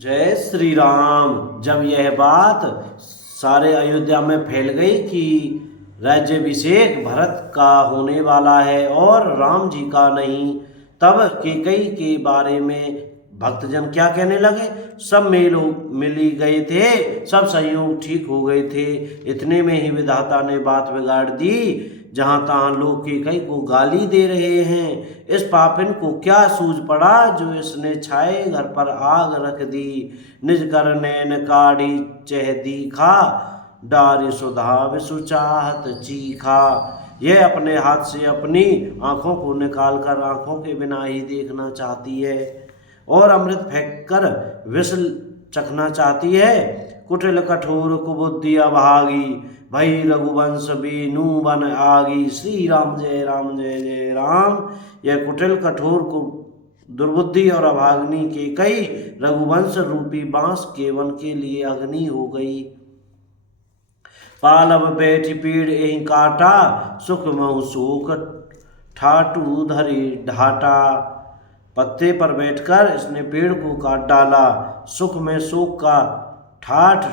जय श्री राम। जब यह बात सारे अयोध्या में फैल गई कि राज्याभिषेक भरत का होने वाला है और राम जी का नहीं, तब कैकेयी के बारे में भक्तजन क्या कहने लगे। सब मिल ही गए थे, सब संयोग ठीक हो गए थे। इतने में ही विधाता ने बात बिगाड़ दी। जहां तहां लोग कैकेयी को गाली दे रहे हैं। इस पापिन को क्या सूझ पड़ा जो इसने छाए घर पर आग रख दी। निज कर नैन काढ़ी चह दीखा, डारी सुधा विषु चाहत चीखा। यह अपने हाथ से अपनी आंखों को निकाल कर आंखों के बिना ही देखना चाहती है और अमृत फेंक कर विष चखना चाहती है। कुटिल कठोर कुबुद्धि अभागी, भई रघुवंश बीनु बन आगी। श्री राम जय राम जय जय राम। यह कुटिल कठोर को दुर्बुद्धि और अभाग्नि कैकेयी रघुवंश रूपी बांस के वन के लिए अग्नि हो गई। पालव बैठी पीड़ यही काटा, सुख महु शोक ठाटू धरी ढाटा। पत्ते पर बैठकर इसने पेड़ को काट डाला, सुख में शोक का ठाठ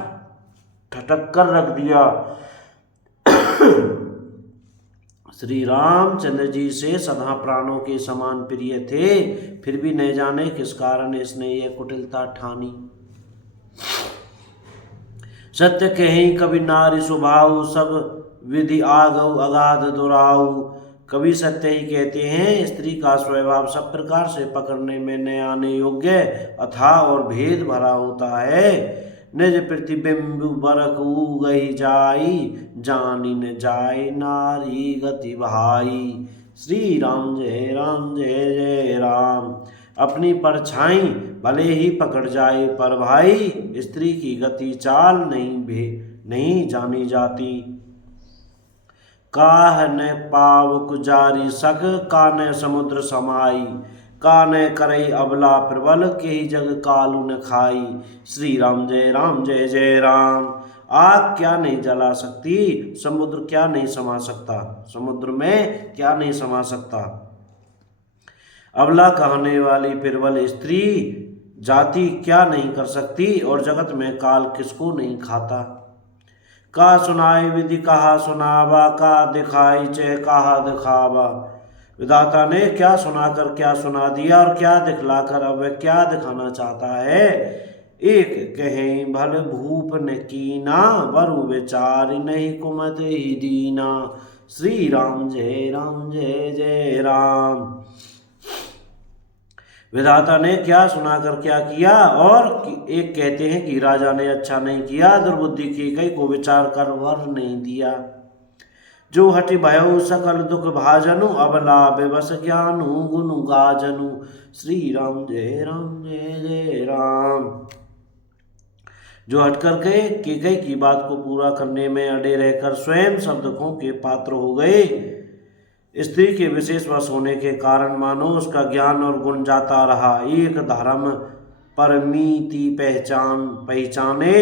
ठटक कर रख दिया। श्री रामचंद्र जी से सदा प्राणों के समान प्रिय थे, फिर भी न जाने किस कारण इसने यह कुटिलता ठानी। सत्य कहीं कभी नारी स्वभाव, सब विधि आगौ अगाध दुराऊ। कभी सत्य ही कहते हैं, स्त्री का स्वभाव सब प्रकार से पकड़ने में न आने योग्य अथाह और भेद भरा होता है। निज प्रतिबिंब बरकू गही जाई, जानी न जाय नारी गति भाई। श्री राम जय जय राम। अपनी परछाई भले ही पकड़ जाए पर भाई, स्त्री की गति चाल नहीं जानी जाती। काह न पावक जारी सक, कान समुद्र समाई। कान करई अबला प्रबल, के जग कालू न खाई। श्री राम जय जय राम। आग क्या नहीं जला सकती, समुद्र क्या नहीं समा सकता, समुद्र में क्या नहीं समा सकता। अबला कहने वाली प्रबल स्त्री जाति क्या नहीं कर सकती, और जगत में काल किसको नहीं खाता। का सुनाई विधि कहा सुनावा, का दिखाई चह कहा दिखावा। विधाता ने क्या सुनाकर क्या सुना दिया और क्या दिखलाकर अब वह क्या दिखाना चाहता है। एक कहें भल भूप न कीना, बरु विचार नहीं कुमत ही दीना। श्री राम जय जय राम। विधाता ने क्या सुनाकर क्या किया, और एक कहते हैं कि राजा ने अच्छा नहीं किया, दुर्बुद्धि कैकेयी को विचार कर वर नहीं दिया। जो हटि भयउ सकल दुख भाजनु, अबला बेबस ज्ञानु गुनु गाजनु। श्री राम जय जय राम। जो हट करके कैकेयी की बात को पूरा करने में अड़े रहकर स्वयं सब दुखों के पात्र हो गए। स्त्री के विशेष वश होने के कारण मानो उसका ज्ञान और गुण जाता रहा। एक धर्म परमीति पहचाने,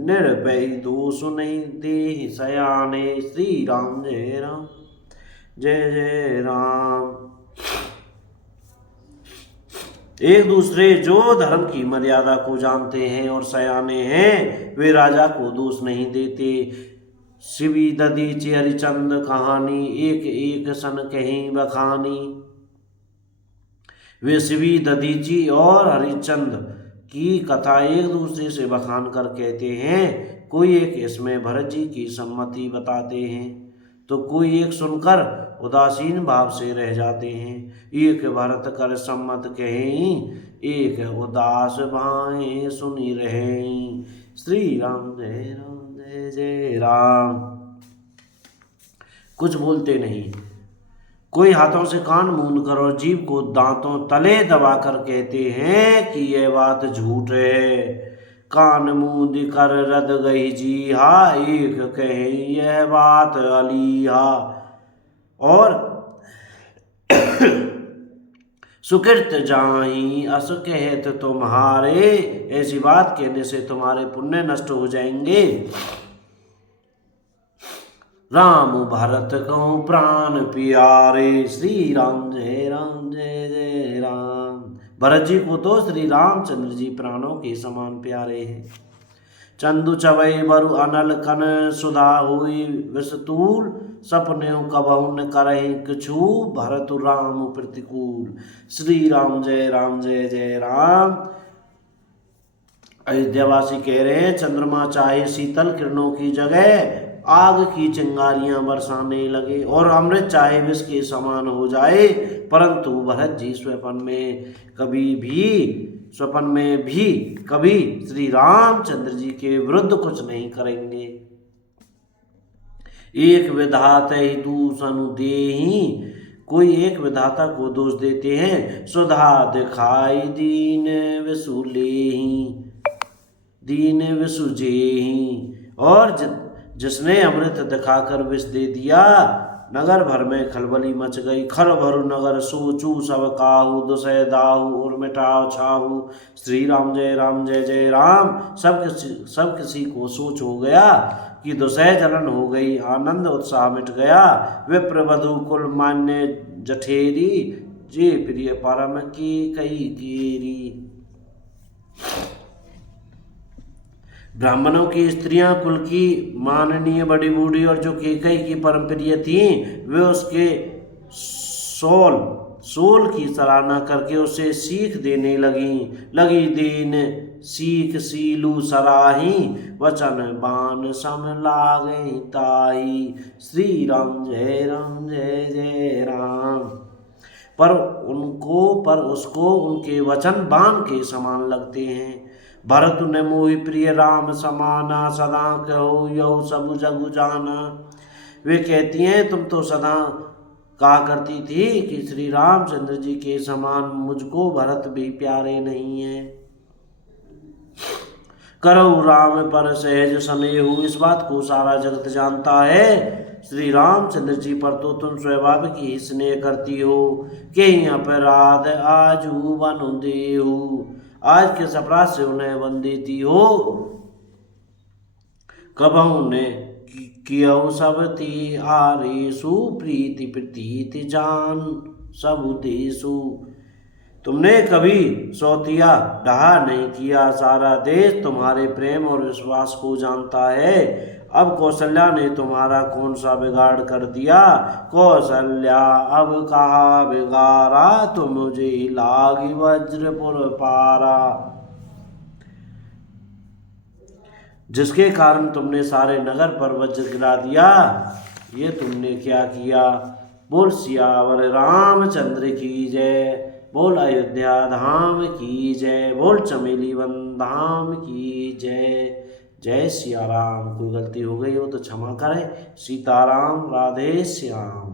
निर्भय दोष नहीं दे सयाने। श्री राम जय जय राम। एक दूसरे जो धर्म की मर्यादा को जानते हैं और सयाने हैं, वे राजा को दोष नहीं देते। शिवी दधीचि हरिचंद कहानी, एक एक सन कहीं बखानी। वे शिवी दधीचि और हरिचंद की कथा एक दूसरे से बखान कर कहते हैं। कोई एक इसमें भरत जी की सम्मति बताते हैं, तो कोई एक सुनकर उदासीन भाव से रह जाते हैं। एक भरत कर सम्मत कहें, एक उदास भाएं सुनी रहें। श्री राम जय जय राम। कुछ बोलते नहीं, कोई हाथों से कान मूंद कर और जीभ को दांतों तले दबाकर कहते हैं कि यह बात झूठ है। कान मूंद कर रद गई जीहा, एक कहे यह बात अलीहा। और सुकृत जाहि अस कहत तुम्हारे, ऐसी बात कहने से तुम्हारे पुण्य नष्ट हो जाएंगे। राम भरत कहूँ प्राण प्यारे। श्री राम जय जय राम। भरत जी को तो श्री रामचंद्र जी प्राणों के समान प्यारे हैं। चंदु चवई बरु अनल कन सुधा हुई विस्तूल, सपने कबहु न करहि कछु भरतु राम प्रतिकूल। श्री राम जय जय राम। अयोध्यावासी कह रहे हैं, चंद्रमा चाहे शीतल किरणों की जगह आग की चिंगारियां बरसाने लगे और अमृत चाहे विष के समान हो जाए, परंतु भरत जी स्वप्न में भी कभी श्री रामचंद्र जी के विरुद्ध कुछ नहीं करेंगे। एक विधाता ही दूसनु देहि, कोई एक विधाता को दोष देते हैं। सुधा दिखाई दीन विसु जेहि, और जिसने अमृत दिखाकर विष दे दिया, नगर भर में खलबली मच गई। खर भरु नगर सोचू सब काहू, दुसह दाहू और मिटाओ छाहू। श्री राम जय जय राम। सब किसी को सोच हो गया कि दुसह जलन हो गई, आनंद उत्साह मिट गया। विप्र वधु कुल मान्य जठेरी, जे प्रिय परम की कई केरी। ब्राह्मणों की स्त्रियां कुल की माननीय बड़ी बूढ़ी और जो केकई की परम प्रिय थी, वे उसके सोल की सराहना करके उसे सीख देने लगी दीन सीख सीलू सराही, वचन बान सम लागे ताई। श्री राम जय जय राम। पर उसको उनके वचन बाण के समान लगते हैं। भरत ने मोहि प्रिय राम समाना, सदा कहो यहो सब जगु जाना। वे कहती हैं, तुम तो सदा कहा करती थी कि श्री रामचंद्र जी के समान मुझको भरत भी प्यारे नहीं हैं। करहु राम पर सहज स्नेहु, इस बात को सारा जगत जानता है। श्री रामचंद्र जी पर तो तुम स्वाभाविक ही स्नेह करती हो। कहीं अपराध आजू बनु देहु, आज के अपराध से उन्हें वन देती हो। कबहु ने कियौ सब ती आरेसु, प्रीति प्रतीति जान सब देसु। तुमने कभी सौतिया डहा नहीं किया, सारा देश तुम्हारे प्रेम और विश्वास को जानता है। अब कौशल्या ने तुम्हारा कौन सा बिगाड़ कर दिया? कौशल्या अब कहा बिगाड़ा, तो मुझे लागी वज्रपुर पारा। जिसके कारण तुमने सारे नगर पर वज्र गिरा दिया, ये तुमने क्या किया? बोल सियावर रामचंद्र की जय, बोल अयोध्या धाम की जय, बोल चमेली वन धाम की जय। जय सिया राम। कोई गलती हो गई हो तो क्षमा करें। सीताराम, राधे श्याम।